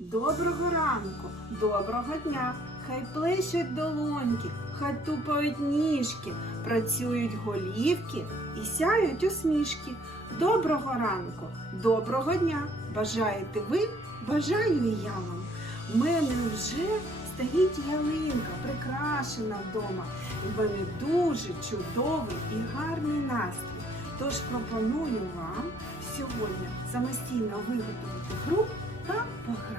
Доброго ранку, доброго дня. Хай плещуть долоньки, хай тупають ніжки, працюють голівки і сяють усмішки. Доброго ранку, доброго дня. Бажаєте ви, бажаю і я вам. У мене вже стоїть ялинка, прикрашена вдома. І в мене дуже чудовий і гарний настрій. Тож пропоную вам сьогодні самостійно виготовити гру та пограти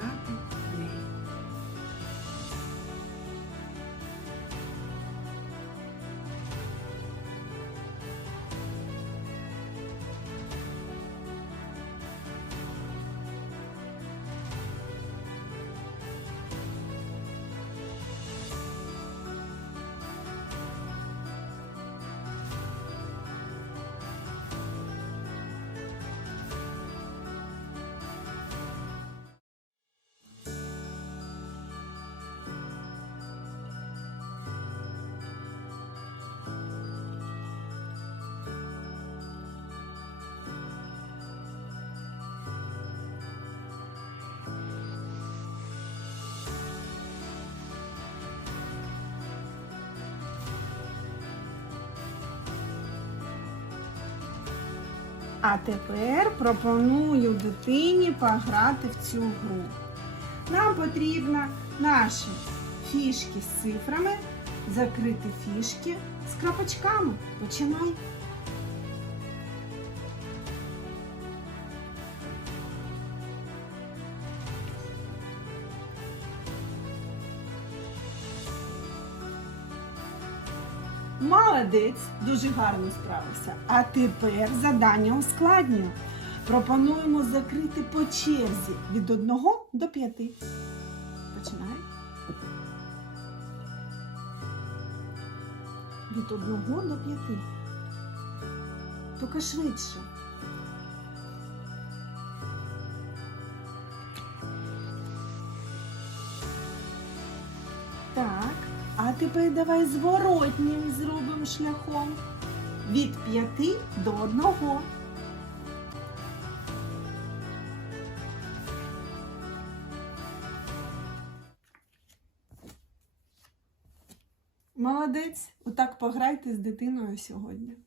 А тепер пропоную дитині пограти в цю гру. Нам потрібно наші фішки з цифрами, закрити фішки з крапочками. Починай. Молодець, дуже гарно справився. А тепер завдання ускладнюю. Пропонуємо закрити по черзі від 1 до 5. Починай. Від 1 до 5. Тільки швидше. Так, а тепер давай зворотнім зробимо. Від п'яти до одного. Молодець, отак пограйте з дитиною сьогодні.